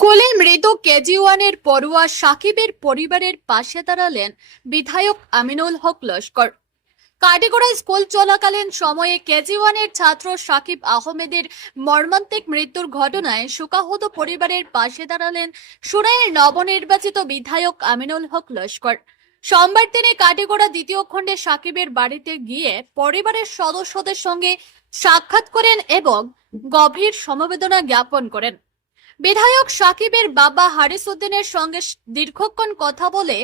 স্কুলে মৃত কেজি ওয়ানের পড়ুয়া সাকিবের পরিবারের পাশে দাঁড়ালেন বিধায়ক আমিনুল হক লস্কর। কাটিগড়া স্কুল চলাকালীন সময়ে কেজি ওয়ানের ছাত্র সাকিব আহমেদের মর্মান্তিক মৃত্যুর ঘটনায় শোকাহত পরিবারের পাশে দাঁড়ালেন সুরাইয়ের নবনির্বাচিত বিধায়ক আমিনুল হক লস্কর। সোমবার তিনি কাটিগড়া দ্বিতীয় খণ্ডে সাকিবের বাড়িতে গিয়ে পরিবারের সদস্যদের সঙ্গে সাক্ষাৎ করেন এবং গভীর সমবেদনা জ্ঞাপন করেন। বিধায়ক সাকিবের বাবা হারিস উদ্দিনের সঙ্গে দীর্ঘক্ষণ কথা বলে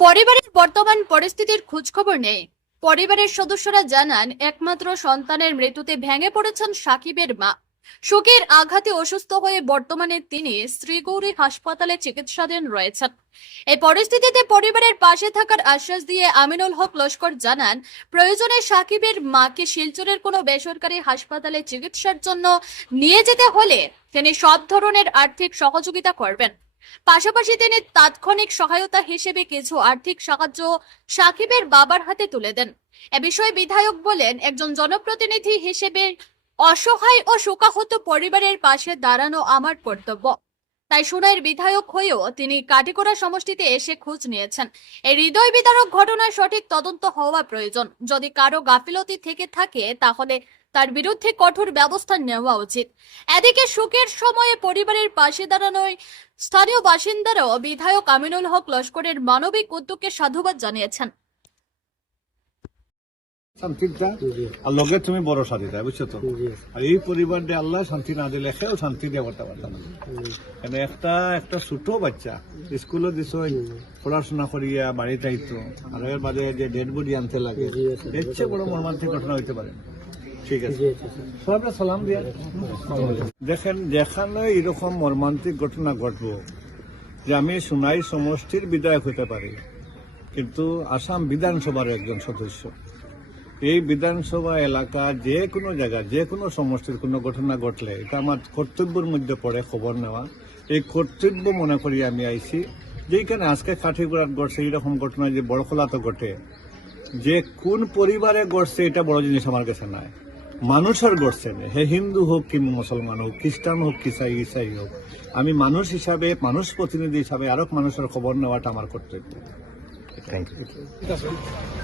পরিবারের বর্তমান পরিস্থিতির খোঁজখবর নেই। পরিবারের সদস্যরা জানান, একমাত্র সন্তানের মৃত্যুতে ভেঙে পড়েছেন সাকিবের মা। শোকের আঘাতে অসুস্থ হয়ে বর্তমানে তিনি শ্রীগৌরী হাসপাতালে চিকিৎসাধীন রয়েছেন। এই পরিস্থিতিতে পরিবারের পাশে থাকার আশ্বাস দিয়ে আমিনুল হক লস্কর জানান, প্রয়োজনে সাকিবের মাকে শিলচরের কোনো বেসরকারি হাসপাতালে চিকিৎসার জন্য নিয়ে যেতে হলে তিনি সব ধরনের আর্থিক সহযোগিতা করবেন। পাশাপাশি তিনি তাৎক্ষণিক সহায়তা হিসেবে কিছু আর্থিক সাহায্য সাকিবের বাবার হাতে তুলে দেন। এ বিষয়ে বিধায়ক বলেন, একজন জনপ্রতিনিধি হিসেবে অসহায় ও শোকাহত পরিবারের পাশে দাঁড়ানো আমার কর্তব্য। তাই সুরাইয়ের বিধায়ক হয়েও তিনি কাটিগড়া সমষ্টিতে এসে খোঁজ নিয়েছেন। এই হৃদয় বিদারক ঘটনার সঠিক তদন্ত হওয়া প্রয়োজন। যদি কারো গাফিলতি থেকে থাকে তাহলে তার বিরুদ্ধে কঠোর ব্যবস্থা নেওয়া উচিত। এদিকে শোকের সময়ে পরিবারের পাশে দাঁড়ানোয় স্থানীয় বাসিন্দারাও বিধায়ক আমিনুল হক লস্করের মানবিক উদ্যোগকে সাধুবাদ জানিয়েছেন। শান্তিটা আর লগে তুমি বড় শান্তি দেয়, বুঝছো তো। আর এই পরিবার দিয়ে আল্লাহ শান্তি না দিলে সেও শান্তি দিয়ে করতে পারতাম না। কেন একটা ছোট বাচ্চা স্কুলে দিছ, পড়াশোনা করিয়া বাড়িতে আইতো, আর এর বাদে যে ডেড বডি আনতে লাগে, এর চেয়ে বড় মর্মান্তিক ঘটনা হইতে পারে। ঠিক আছে, সবাই সালাম দিয়া দেখেন, যেখানে এরকম মর্মান্তিক ঘটনা ঘটবো, যে আমি সুনাই সমষ্টির বিধায়ক হতে পারি, কিন্তু আসাম বিধানসভার একজন সদস্য, এই বিধানসভা এলাকা যে কোনো জায়গা যে কোনো সমষ্টির কোনো ঘটনা ঘটলে এটা আমার কর্তব্যের মধ্যে পড়ে খবর নেওয়া। এই কর্তব্য মনে করি আমি আইছি। যেখানে আজকে কাঠিগড়াত ঘটছে এইরকম ঘটনা, যে বড়খোলাতে ঘটে, যে কোন পরিবারে ঘটছে এটা বড় জিনিস আমার কাছে নাই। মানুষের ঘটছে না, হে হিন্দু হোক কি মুসলমান হোক, খ্রিস্টান হোক কি ইসাই হোক, আমি মানুষ হিসাবে, মানুষ প্রতিনিধি হিসাবে আরো মানুষের খবর নেওয়াটা আমার কর্তব্য।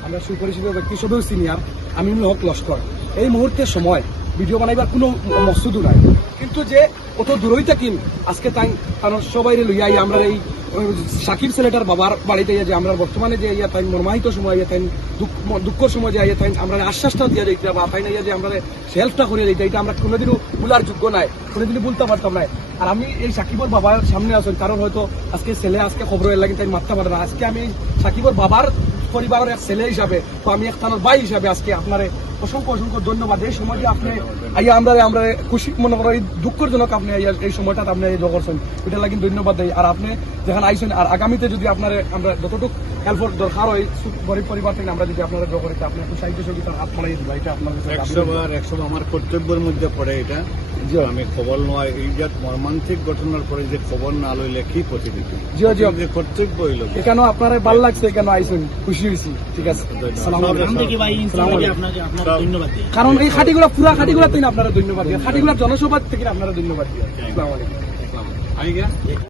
আমরা সুপরিচিত ব্যক্তি সদস্য সিনিয়র আমিনুল হক লস্কর। এই মুহূর্তে সময় ভিডিও বানাইবার কোনো মকসুদও নাই, কিন্তু যে কত দূরই থাকিম আজকে তাই কারণ সবাই লইয়াই আমরা এই সাকিব ছেলেটার বাবার বাড়িতে যে আমরা বর্তমানে যে ইয়া তাই মর্মাহিত সময় ইয়া তাই দুঃখের সময় যে ইয়া তাই আমরা আশ্বাসটা দিয়ে দিতে বা তাই না যে আমরা হেল্পটা করে দিতে, এটা আমরা কোনোদিনও ভুলার যোগ্য নাই, কোনোদিনও বলতে পারতাম না। আর আমি এই সাকিবের বাবার সামনে আছেন, কারণ হয়তো আজকে ছেলে আজকে খবরের লাগে তাই মারতে পারে না। আজকে আমি সাকিবের বাবার পরিবারের এক ছেলে হিসাবে, তো আমি এক থানার ভাই হিসাবে আজকে আপনার অসংখ্য অসংখ্য ধন্যবাদ। এই সময়টি আপনি আইয়া আমরা খুশি মনে করি, দুঃখজনক আপনি এই সময়টা আপনি এই করছেন, এটা লাগে ধন্যবাদ দেয়। আর আপনি যেখানে আইসেন, আর আগামীতে যদি আপনার আমরা যতটুকু হেল্প দরকার হয় গরিব পরিবার থেকে আমরা যদি আপনারা ড্র করি, আপনি একটু সাহিত্য সঙ্গীতার হাত মারাই দিবা, এটা আপনার 100 আমার কর্তব্যের মধ্যে পড়ে। এটা আমি খবর নয়, এই যে মর্মান্তিক ঘটনার পরে যে খবর না লইলে কি প্রতিনিধি কর্তব্য হইল, এখানে আপনার ভাল লাগছে, এখানে আইসেন, খুশি হয়েছি। ঠিক আছে, কারণ এই খাটিগুলা পুরা খাটিগুলা থেকে আপনারা ধন্যবাদ, খাটিগুলার জনসভা থেকে আপনারা ধন্যবাদ।